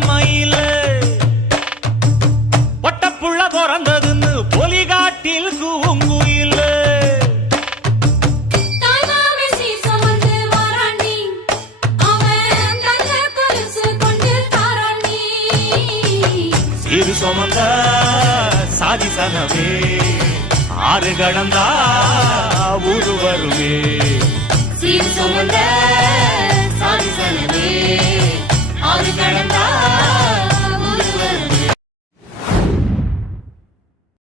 மயில ஒட்டப்புள்ள பிறந்ததுன்னு பொலிகாட்டில் கூங்குயில சீரு சுமந்த சாதிசனவே ஆறு கடந்தா ஊரு வருவே சீர் சுமந்த சாதிசனவே ஆறு கடந்தா